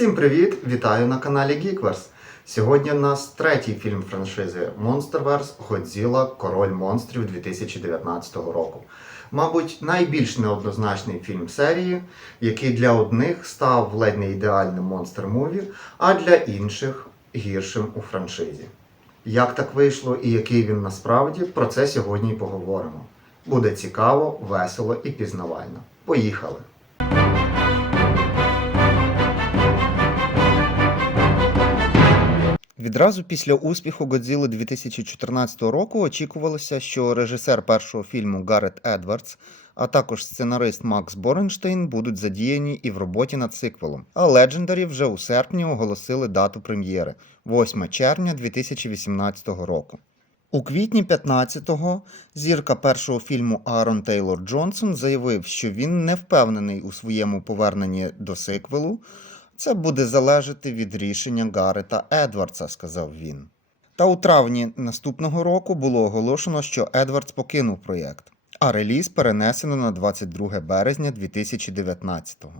Всім привіт! Вітаю на каналі Geekverse. Сьогодні у нас третій фільм франшизи Monsterverse Godzilla Король монстрів 2019 року. Мабуть, найбільш неоднозначний фільм серії, який для одних став ледь не ідеальним монстр муві, а для інших гіршим у франшизі. Як так вийшло і який він насправді, про це сьогодні і поговоримо. Буде цікаво, весело і пізнавально. Поїхали! Відразу після успіху Годзіли 2014 року очікувалося, що режисер першого фільму Гаррет Едвардс, а також сценарист Макс Боренштейн будуть задіяні і в роботі над сиквелом. А Legendary вже у серпні оголосили дату прем'єри 8 червня 2018 року. У квітні 15-го зірка першого фільму Аарон Тейлор Джонсон заявив, що він не впевнений у своєму поверненні до сиквелу. Це буде залежати від рішення Гарета Едвардса, сказав він. Та у травні наступного року було оголошено, що Едвардс покинув проєкт, а реліз перенесено на 22 березня 2019-го.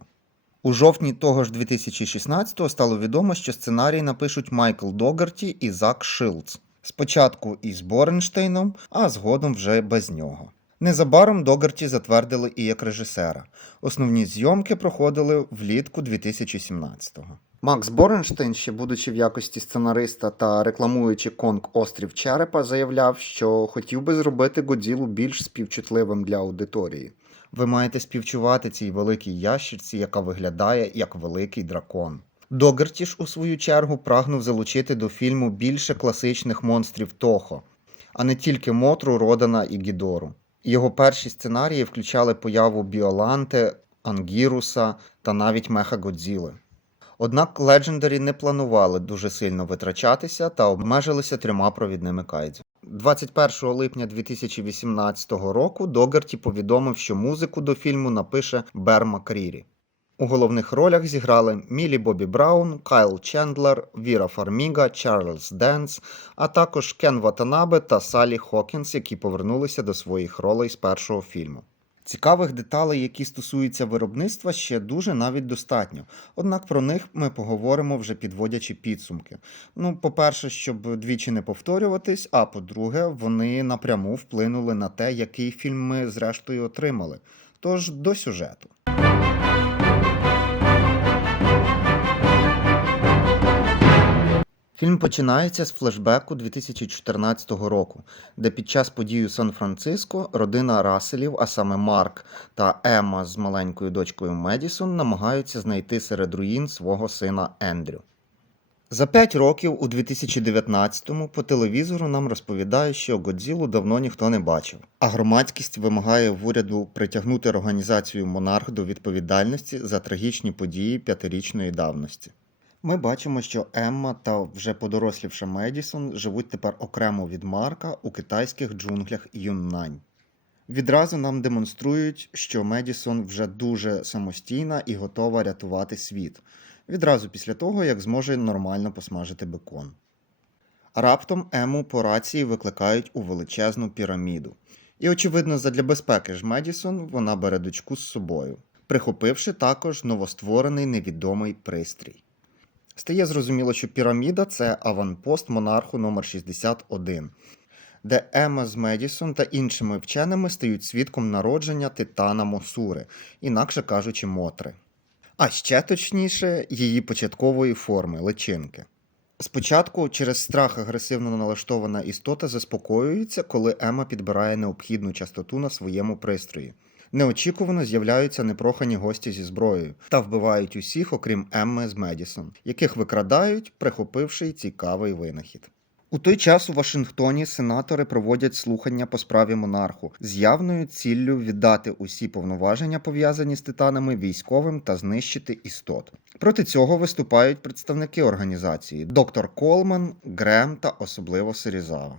У жовтні того ж 2016-го стало відомо, що сценарій напишуть Майкл Догарті і Зак Шилдс. Спочатку із Боренштейном, а згодом вже без нього. Незабаром Догарті затвердили і як режисера. Основні зйомки проходили влітку 2017-го. Макс Боренштейн, ще будучи в якості сценариста та рекламуючи Конг Острів Черепа, заявляв, що хотів би зробити Годзілу більш співчутливим для аудиторії. Ви маєте співчувати цій великій ящерці, яка виглядає як великий дракон. Догерті ж, у свою чергу, прагнув залучити до фільму більше класичних монстрів Тохо, а не тільки Мотру, Родана і Гідору. Його перші сценарії включали появу Біоланте, Ангіруса та навіть Меха Годзіли. Однак легендарі не планували дуже сильно витрачатися та обмежилися трьома провідними кайдзю. 21 липня 2018 року Догарті повідомив, що музику до фільму напише Бер Макрірі. У головних ролях зіграли Мілі Бобі Браун, Кайл Чендлер, Віра Фарміга, Чарльз Денс, а також Кен Ватанабе та Салі Хокінс, які повернулися до своїх ролей з першого фільму. Цікавих деталей, які стосуються виробництва, ще дуже навіть достатньо. Однак про них ми поговоримо вже підводячи підсумки. Ну, по-перше, щоб двічі не повторюватись, а по-друге, вони напряму вплинули на те, який фільм ми зрештою отримали. Тож до сюжету. Фільм починається з флешбеку 2014 року, де під час подій у Сан-Франциско родина Раселів, а саме Марк та Емма з маленькою дочкою Медісон, намагаються знайти серед руїн свого сина Ендрю. За п'ять років у 2019-му по телевізору нам розповідають, що Годзілу давно ніхто не бачив, а громадськість вимагає в уряду притягнути організацію Монарх до відповідальності за трагічні події п'ятирічної давності. Ми бачимо, що Емма та вже подорослівша Медісон живуть тепер окремо від Марка у китайських джунглях Юннань. Відразу нам демонструють, що Медісон вже дуже самостійна і готова рятувати світ. Відразу після того, як зможе нормально посмажити бекон. Раптом Ему по рації викликають у величезну піраміду. І, очевидно, задля безпеки ж Медісон вона бере дочку з собою, прихопивши також новостворений невідомий пристрій. Стає зрозуміло, що піраміда це аванпост монарху номер 61 де Ема з Медісон та іншими вченими стають свідком народження титана Мосури, інакше кажучи, Мотри. А ще точніше, її початкової форми личинки. Спочатку через страх агресивно налаштована істота заспокоюється, коли Ема підбирає необхідну частоту на своєму пристрої. Неочікувано з'являються непрохані гості зі зброєю та вбивають усіх, окрім Емми з Медісон, яких викрадають, прихопивши цікавий винахід. У той час у Вашингтоні сенатори проводять слухання по справі монарху з явною ціллю віддати усі повноваження, пов'язані з титанами, військовим та знищити істот. Проти цього виступають представники організації: доктор Колман, Грем та особливо Серізава.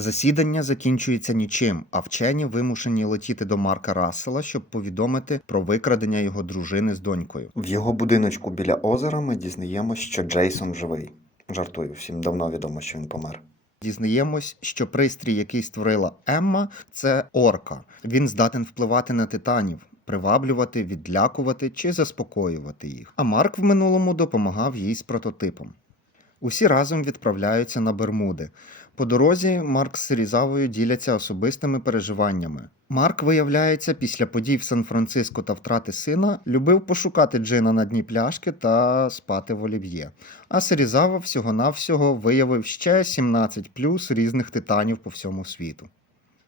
Засідання закінчується нічим, а вчені вимушені летіти до Марка Рассела, щоб повідомити про викрадення його дружини з донькою. В його будиночку біля озера ми дізнаємось, що Джейсон живий. Жартую, всім давно відомо, що він помер. Дізнаємось, що пристрій, який створила Емма, це орка. Він здатен впливати на титанів, приваблювати, відлякувати чи заспокоювати їх. А Марк в минулому допомагав їй з прототипом. Усі разом відправляються на Бермуди. По дорозі Марк з Різавою діляться особистими переживаннями. Марк, виявляється, після подій в Сан-Франциско та втрати сина любив пошукати джина на дні пляшки та спати в олів'є. А Серізава всього-навсього виявив ще 17 плюс різних титанів по всьому світу.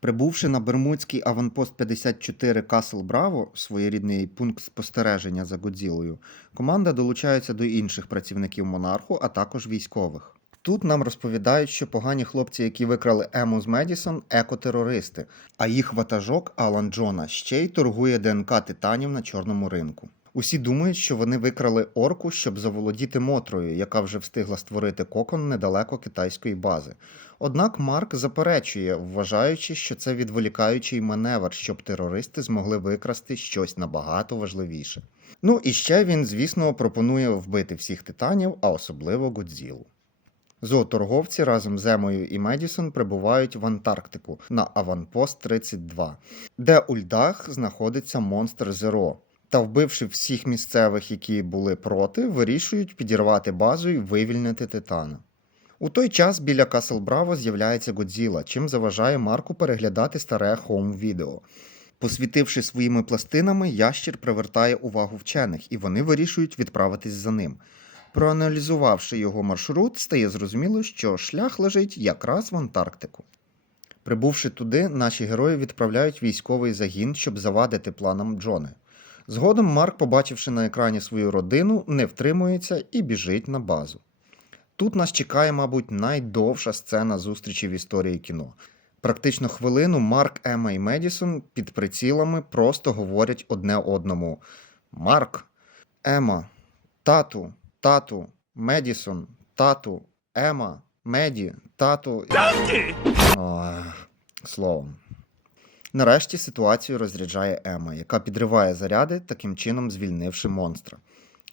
Прибувши на Бермудський аванпост 54 Касл Браво, своєрідний пункт спостереження за Годзілою, команда долучається до інших працівників монарху, а також військових. Тут нам розповідають, що погані хлопці, які викрали Ему з Медісон, екотерористи, а їх ватажок Алан Джона ще й торгує ДНК титанів на чорному ринку. Усі думають, що вони викрали орку, щоб заволодіти мотрою, яка вже встигла створити кокон недалеко китайської бази. Однак Марк заперечує, вважаючи, що це відволікаючий маневр, щоб терористи змогли викрасти щось набагато важливіше. Ну і ще він, звісно, пропонує вбити всіх титанів, а особливо Годзілу. Зооторговці разом з Емою і Медісон прибувають в Антарктику на аванпост 32, де у льдах знаходиться монстр Зеро. Та, вбивши всіх місцевих, які були проти, вирішують підірвати базу і вивільнити титана. У той час біля Касл Браво з'являється Годзіла, чим заважає Марку переглядати старе хоум-відео. Посвітивши своїми пластинами, ящір привертає увагу вчених, і вони вирішують відправитись за ним. Проаналізувавши його маршрут, стає зрозуміло, що шлях лежить якраз в Антарктику. Прибувши туди, наші герої відправляють військовий загін, щоб завадити планам Джони. Згодом Марк, побачивши на екрані свою родину, не втримується і біжить на базу. Тут нас чекає, мабуть, найдовша сцена зустрічі в історії кіно. Практично хвилину Марк, Ема і Медісон під прицілами просто говорять одне одному: Марк, Ема, тату, тату, Медісон, тату, Ема, Меді, тату. Ой, словом. Нарешті ситуацію розряджає Ема, яка підриває заряди, таким чином звільнивши монстра.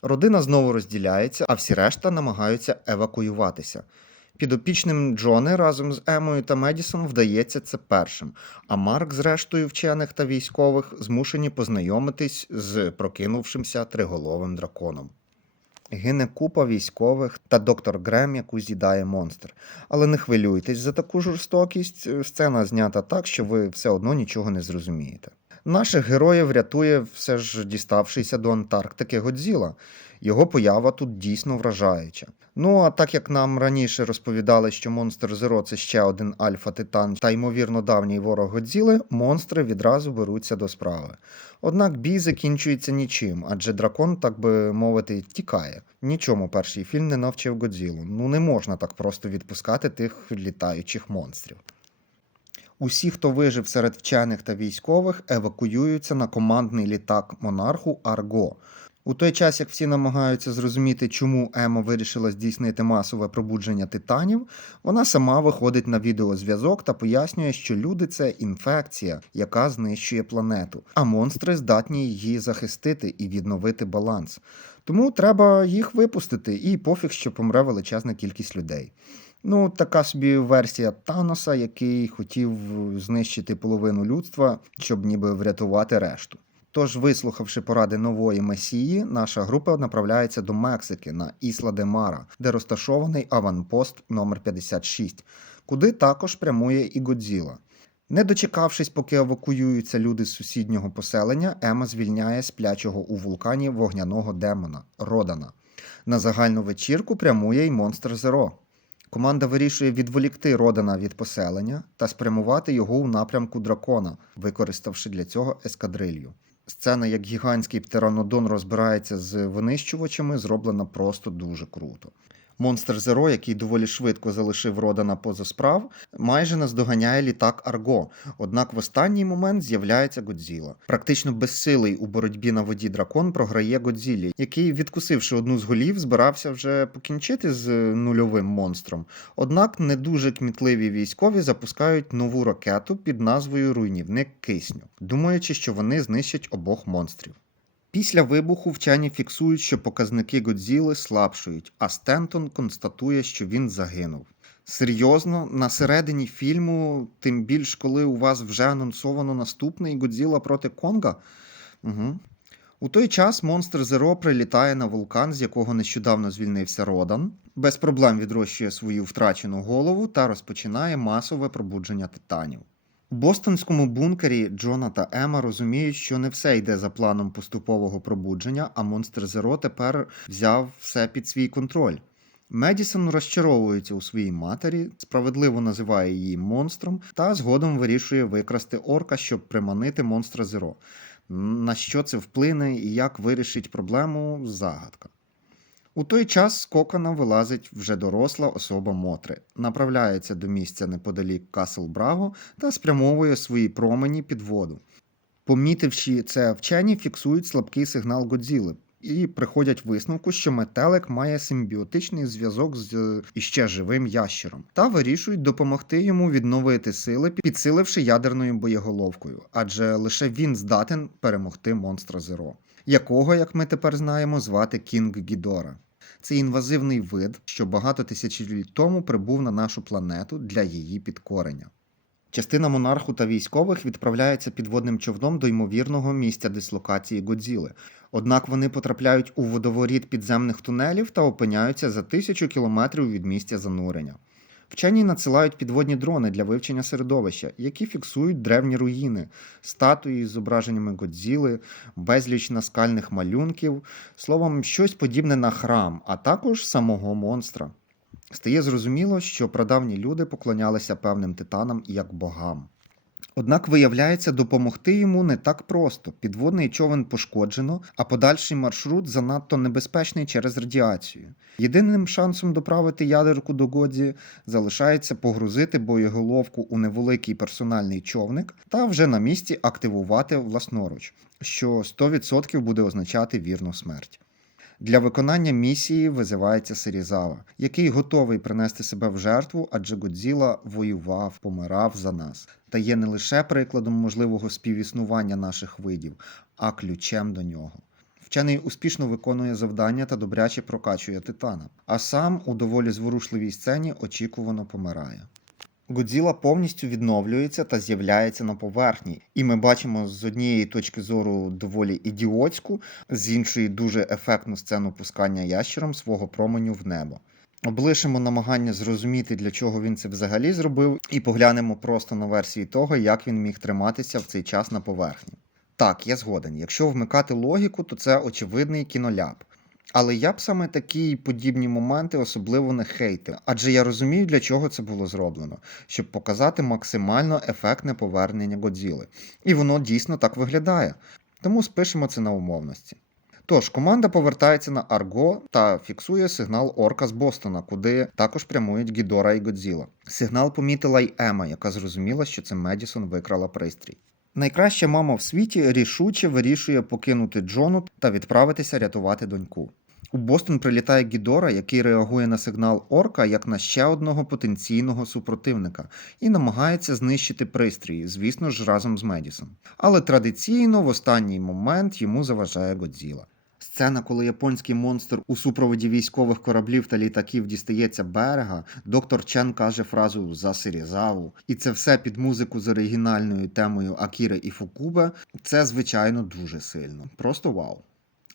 Родина знову розділяється, а всі решта намагаються евакуюватися. Підопічним Джони разом з Емою та Медісом вдається це першим, а Марк з рештою вчених та військових змушені познайомитись з прокинувшимся триголовим драконом. Гине купа військових та доктор Грем, яку з'їдає монстр. Але не хвилюйтесь за таку жорстокість. Сцена знята так, що ви все одно нічого не зрозумієте. Наших героїв рятує все ж діставшийся до Антарктики Годзіла. Його поява тут дійсно вражаюча. Ну а так як нам раніше розповідали, що монстр Зеро це ще один альфа-титан та ймовірно давній ворог Годзіли, монстри відразу беруться до справи. Однак бій закінчується нічим, адже дракон, так би мовити, тікає. Нічому перший фільм не навчив Годзілу. Ну не можна так просто відпускати тих літаючих монстрів. Усі, хто вижив серед вчених та військових, евакуюються на командний літак монарху Арго. У той час, як всі намагаються зрозуміти, чому Ема вирішила здійснити масове пробудження титанів, вона сама виходить на відеозв'язок та пояснює, що люди це інфекція, яка знищує планету, а монстри здатні її захистити і відновити баланс. Тому треба їх випустити, і пофіг, що помре величезна кількість людей. Ну, така собі версія Таноса, який хотів знищити половину людства, щоб ніби врятувати решту. Тож, вислухавши поради нової месії, наша група направляється до Мексики на Ісла де Мара, де розташований аванпост номер 56 куди також прямує і Годзіла. Не дочекавшись, поки евакуюються люди з сусіднього поселення, Ема звільняє сплячого у вулкані вогняного демона Родана. На загальну вечірку прямує й монстр Зеро. Команда вирішує відволікти Родана від поселення та спрямувати його у напрямку дракона, використавши для цього ескадрилью. Сцена, як гігантський птеранодон розбирається з винищувачами, зроблена просто дуже круто. Монстр Зеро, який доволі швидко залишив Родана поза справ, майже наздоганяє літак Арго. Однак в останній момент з'являється Годзіла. Практично безсилий у боротьбі на воді дракон програє Годзілі, який, відкусивши одну з голів, збирався вже покінчити з нульовим монстром. Однак не дуже кмітливі військові запускають нову ракету під назвою Руйнівник кисню, думаючи, що вони знищать обох монстрів. Після вибуху вчені фіксують, що показники Годзіли слабшують, а Стентон констатує, що він загинув. Серйозно, на середині фільму, тим більш коли у вас вже анонсовано наступний Годзіла проти Конга. Угу. У той час монстр Зеро прилітає на вулкан, з якого нещодавно звільнився Родан, без проблем відрощує свою втрачену голову та розпочинає масове пробудження титанів. У бостонському бункері Джона та Ема розуміють, що не все йде за планом поступового пробудження, а монстр Зеро тепер взяв все під свій контроль. Медісон розчаровується у своїй матері, справедливо називає її монстром, та згодом вирішує викрасти орка, щоб приманити монстра Зеро. На що це вплине і як вирішить проблему загадка. У той час з кокона вилазить вже доросла особа Мотри, направляється до місця неподалік Касл Браго та спрямовує свої промені під воду. Помітивши це вчені, фіксують слабкий сигнал Годзіли і приходять висновку, що метелик має симбіотичний зв'язок з іще живим ящером, та вирішують допомогти йому відновити сили, підсиливши ядерною боєголовкою, адже лише він здатен перемогти монстра Зеро, якого, як ми тепер знаємо, звати Кінг Гідора. Це інвазивний вид, що багато тисячоліть тому прибув на нашу планету для її підкорення. Частина монарху та військових відправляється підводним човном до ймовірного місця дислокації Годзіли. Однак вони потрапляють у водоворіт підземних тунелів та опиняються за тисячу кілометрів від місця занурення. Вчені надсилають підводні дрони для вивчення середовища, які фіксують древні руїни, статуї з зображеннями Годзіли, безліч наскальних малюнків, словом, щось подібне на храм, а також самого монстра. Стає зрозуміло, що прадавні люди поклонялися певним титанам як богам. Однак виявляється, допомогти йому не так просто. Підводний човен пошкоджено, а подальший маршрут занадто небезпечний через радіацію. Єдиним шансом доправити ядерку до Годзі залишається погрузити боєголовку у невеликий персональний човник та вже на місці активувати власноруч, що 100% буде означати вірну смерть. Для виконання місії визивається Серізава, який готовий принести себе в жертву, адже Годзіла воював, помирав за нас, та є не лише прикладом можливого співіснування наших видів, а ключем до нього. Вчений успішно виконує завдання та добряче прокачує титана, а сам у доволі зворушливій сцені очікувано помирає. Годзіла повністю відновлюється та з'являється на поверхні, і ми бачимо з однієї точки зору доволі ідіотську, з іншої дуже ефектну сцену пускання ящером свого променю в небо. Облишимо намагання зрозуміти, для чого він це взагалі зробив, і поглянемо просто на версії того, як він міг триматися в цей час на поверхні. Так, я згоден. Якщо вмикати логіку, то це очевидний кіноляп. Але я б саме такі подібні моменти особливо не хейтив, адже я розумію, для чого це було зроблено, щоб показати максимально ефектне повернення Годзіли. І воно дійсно так виглядає. Тому спишемо це на умовності. Тож, команда повертається на Арго та фіксує сигнал Орка з Бостона, куди також прямують Гідора і Годзіла. Сигнал помітила й Ема, яка зрозуміла, що це Медісон викрала пристрій. Найкраща мама в світі рішуче вирішує покинути Джону та відправитися рятувати доньку. У Бостон прилітає Гідора, який реагує на сигнал Орка як на ще одного потенційного супротивника, і намагається знищити пристрій, звісно ж, разом з Медісон. Але традиційно в останній момент йому заважає Годзіла. Сцена, коли японський монстр у супроводі військових кораблів та літаків дістається берега, доктор Чен каже фразу за Сирізаву, і це все під музику з оригінальною темою Акіри і Фукубе. Це, звичайно, дуже сильно. Просто вау.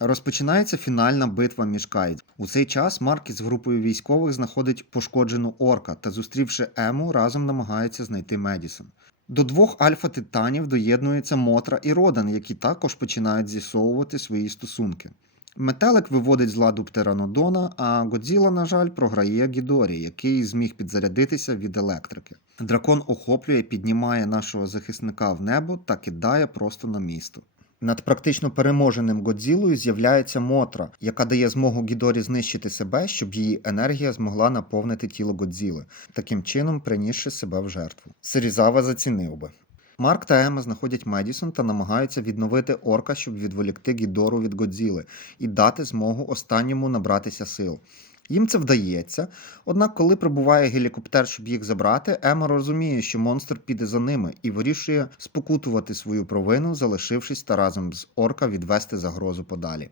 Розпочинається фінальна битва між Кайдз. У цей час Марк із групою військових знаходить пошкоджену орка та, зустрівши Ему, разом намагається знайти Медісон. До двох альфа-титанів доєднуються Мотра і Родан, які також починають з'ясовувати свої стосунки. Метелик виводить з ладу птеранодона, а Годзіла, на жаль, програє Гідорі, який зміг підзарядитися від електрики. Дракон охоплює, піднімає нашого захисника в небо та кидає просто на місто. Над практично переможеним Годзілою з'являється Мотра, яка дає змогу Гідорі знищити себе, щоб її енергія змогла наповнити тіло Годзіли, таким чином принісши себе в жертву. Серізава зацінив би. Марк та Ема знаходять Медісон та намагаються відновити орка, щоб відволікти Гідору від Годзіли і дати змогу останньому набратися сил. Їм це вдається, однак, коли прибуває гелікоптер, щоб їх забрати, Ема розуміє, що монстр піде за ними і вирішує спокутувати свою провину, залишившись та разом з орка відвести загрозу подалі.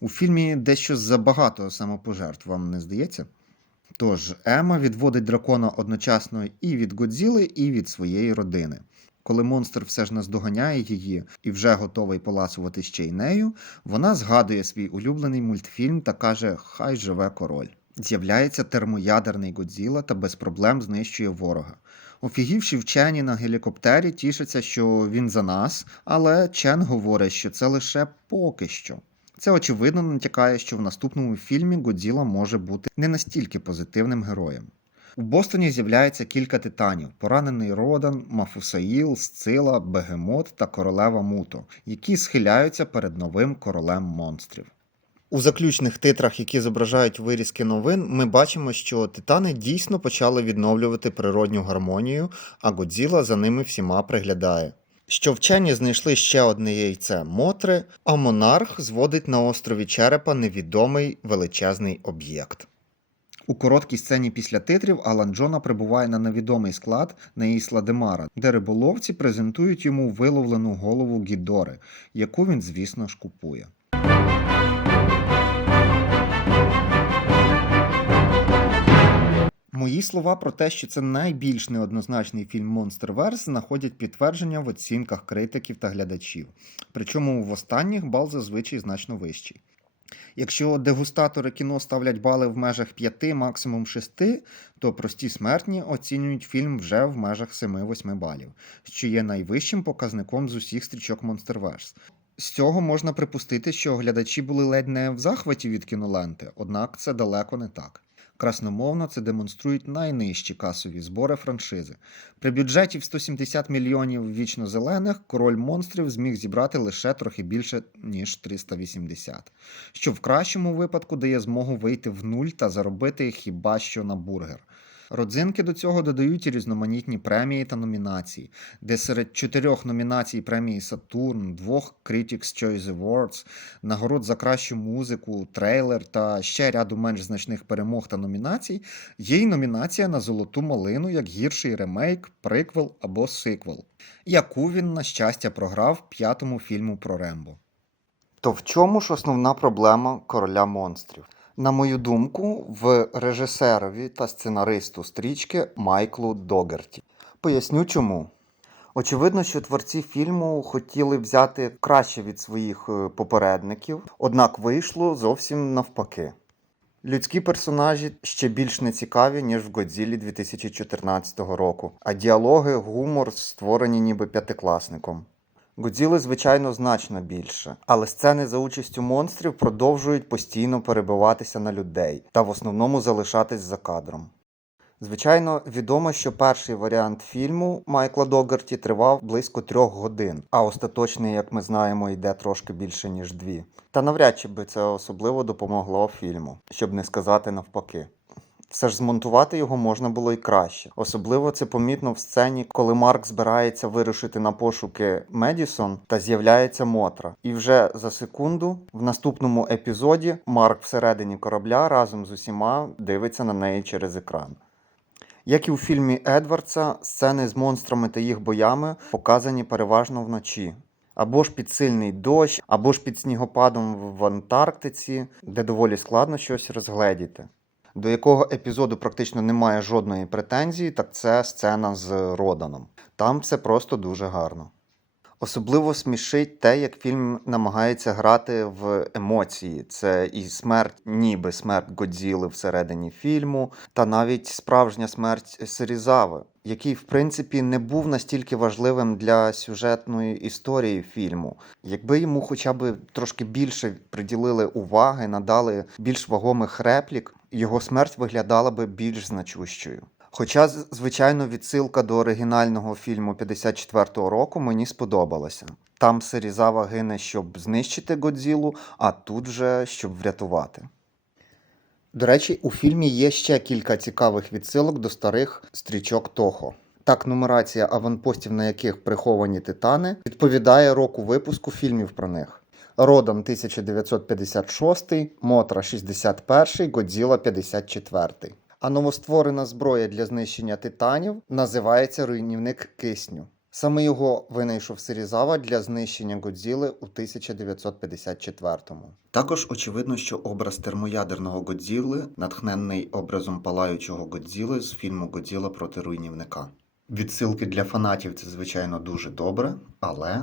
У фільмі дещо забагато самопожертв, вам не здається? Тож, Ема відводить дракона одночасно і від Годзіли, і від своєї родини. Коли монстр все ж наздоганяє її і вже готовий поласувати ще й нею, вона згадує свій улюблений мультфільм та каже: Хай живе король. З'являється термоядерний Годзіла та без проблем знищує ворога. Офігівші вчені на гелікоптері тішаться, що він за нас, але Чен говорить, що це лише поки що. Це очевидно натякає, що в наступному фільмі Годзіла може бути не настільки позитивним героєм. У Бостоні з'являється кілька титанів: поранений Родан, Мафусаїл, Сцила, Бегемот та королева Муто, які схиляються перед новим королем монстрів. У заключних титрах, які зображають вирізки новин, ми бачимо, що титани дійсно почали відновлювати природню гармонію, а Годзіла за ними всіма приглядає. Що вчені знайшли ще одне яйце Мотри, а монарх зводить на острові Черепа невідомий величезний об'єкт. У короткій сцені після титрів Алан Джона прибуває на невідомий склад на Ісла Демара, де риболовці презентують йому виловлену голову Гідори, яку він, звісно ж, купує. Мої слова про те, що це найбільш неоднозначний фільм Monsterverse, знаходять підтвердження в оцінках критиків та глядачів. Причому в останніх бал зазвичай значно вищий. Якщо дегустатори кіно ставлять бали в межах 5, максимум 6, то прості смертні оцінюють фільм вже в межах 7-8 балів, що є найвищим показником з усіх стрічок Monsterverse. З цього можна припустити, що глядачі були ледь не в захваті від кіноленти, однак це далеко не так. Красномовно це демонструють найнижчі касові збори франшизи. При бюджеті в 170 мільйонів вічно зелених король монстрів зміг зібрати лише трохи більше ніж 380, що в кращому випадку дає змогу вийти в нуль та заробити хіба що на бургер. Родзинки до цього додають і різноманітні премії та номінації, де серед чотирьох номінацій премії Сатурн, двох Critics' Choice Awards, нагород за кращу музику, трейлер та ще ряду менш значних перемог та номінацій, є й номінація на золоту малину як гірший ремейк, приквел або сиквел, яку він, на щастя, програв п'ятому фільму про Рембо. То в чому ж основна проблема короля монстрів? На мою думку, в режисерові та сценаристу стрічки Майклу Догерті. Поясню чому. Очевидно, що творці фільму хотіли взяти краще від своїх е, попередників, однак вийшло зовсім навпаки. Людські персонажі ще більш нецікаві, ніж в Годзілі 2014 року, а діалоги, гумор створені ніби п'ятикласником. Годзіли, звичайно, значно більше, але сцени за участю монстрів продовжують постійно перебиватися на людей та в основному залишатись за кадром. Звичайно, відомо, що перший варіант фільму Майкла Догерті тривав близько трьох годин, а остаточний, як ми знаємо, йде трошки більше, ніж дві. Та навряд чи би це особливо допомогло фільму, щоб не сказати навпаки. Все ж змонтувати його можна було й краще. Особливо це помітно в сцені, коли Марк збирається вирушити на пошуки Медісон та з'являється Мотра. І вже за секунду в наступному епізоді Марк всередині корабля разом з усіма дивиться на неї через екран. Як і у фільмі Едвардса, сцени з монстрами та їх боями показані переважно вночі. Або ж під сильний дощ, або ж під снігопадом в Антарктиці, де доволі складно щось розгледіти. До якого епізоду практично немає жодної претензії, так це сцена з Роданом. Там все просто дуже гарно. Особливо смішить те, як фільм намагається грати в емоції. Це і смерть, ніби смерть Годзіли всередині фільму, та навіть справжня смерть Серізави, який, в принципі, не був настільки важливим для сюжетної історії фільму. Якби йому хоча б трошки більше приділили уваги, надали більш вагомих реплік, його смерть виглядала би більш значущою. Хоча, звичайно, відсилка до оригінального фільму 54-го року мені сподобалася. Там Серізава гине, щоб знищити Годзілу, а тут вже щоб врятувати. До речі, у фільмі є ще кілька цікавих відсилок до старих стрічок Тохо. Так, нумерація аванпостів, на яких приховані титани, відповідає року випуску фільмів про них. Родан 1956, Мотра 61, Годзіла 54. А новостворена зброя для знищення титанів називається руйнівник кисню. Саме його винайшов Серізава для знищення Годзіли у 1954-му. Також очевидно, що образ термоядерного Годзіли натхненний образом палаючого Годзіли з фільму Годзіла проти руйнівника. Відсилки для фанатів це, звичайно, дуже добре, але.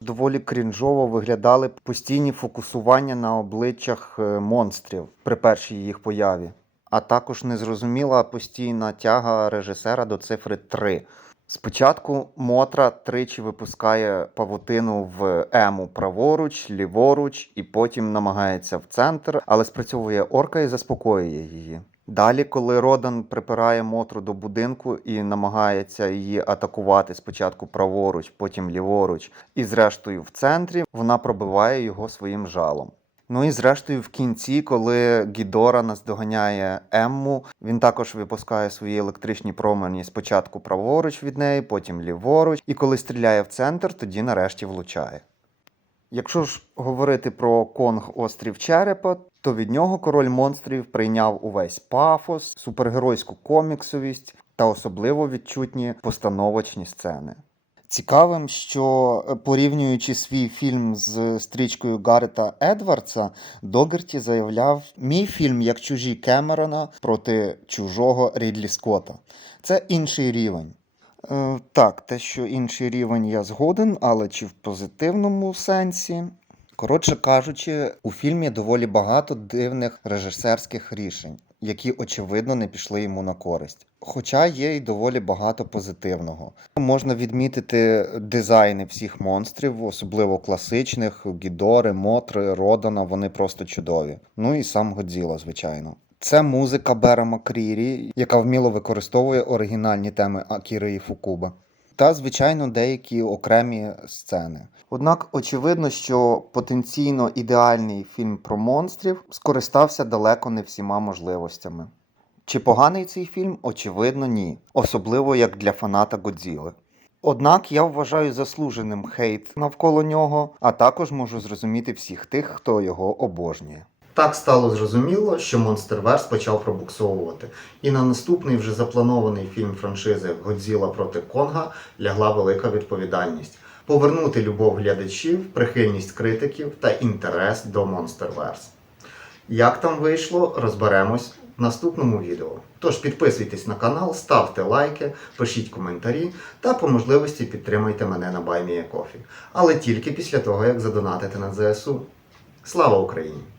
Доволі крінжово виглядали постійні фокусування на обличчях е, монстрів при першій їх появі, а також незрозуміла постійна тяга режисера до цифри 3. Спочатку Мотра тричі випускає павутину в ему праворуч, ліворуч, і потім намагається в центр, але спрацьовує орка і заспокоює її. Далі, коли Родан припирає Мотру до будинку і намагається її атакувати спочатку праворуч, потім ліворуч, і зрештою в центрі, вона пробиває його своїм жалом. Ну і зрештою, в кінці, коли Гідора наздоганяє Емму, він також випускає свої електричні промені спочатку праворуч від неї, потім ліворуч, і коли стріляє в центр, тоді нарешті влучає. Якщо ж говорити про Конг Острів Черепа, то від нього король монстрів прийняв увесь пафос, супергеройську коміксовість та особливо відчутні постановочні сцени. Цікавим, що е, порівнюючи свій фільм з стрічкою Гаррета Едвардса, Догерті заявляв мій фільм як чужі Кемерона проти чужого Рідлі Скотта. Це інший рівень. Е, так, те, що інший рівень я згоден, але чи в позитивному сенсі. Коротше кажучи, у фільмі доволі багато дивних режисерських рішень, які очевидно не пішли йому на користь. Хоча є й доволі багато позитивного. Можна відмітити дизайни всіх монстрів, особливо класичних: Гідори, Мотри, Родана, вони просто чудові. Ну і сам Годзіла, звичайно. Це музика Бера Макрірі, яка вміло використовує оригінальні теми Акіри і Фукуба. Та, звичайно, деякі окремі сцени. Однак очевидно, що потенційно ідеальний фільм про монстрів скористався далеко не всіма можливостями. Чи поганий цей фільм? Очевидно, ні. Особливо як для фаната Годзіли. Однак я вважаю заслуженим хейт навколо нього, а також можу зрозуміти всіх тих, хто його обожнює. Так стало зрозуміло, що Monsterverse почав пробуксовувати, і на наступний вже запланований фільм франшизи Годзіла проти Конга лягла велика відповідальність повернути любов глядачів, прихильність критиків та інтерес до Monsterverse. Як там вийшло, розберемось в наступному відео. Тож підписуйтесь на канал, ставте лайки, пишіть коментарі та по можливості підтримуйте мене на BuyMeACoffee. Але тільки після того, як задонатите на ЗСУ. Слава Україні!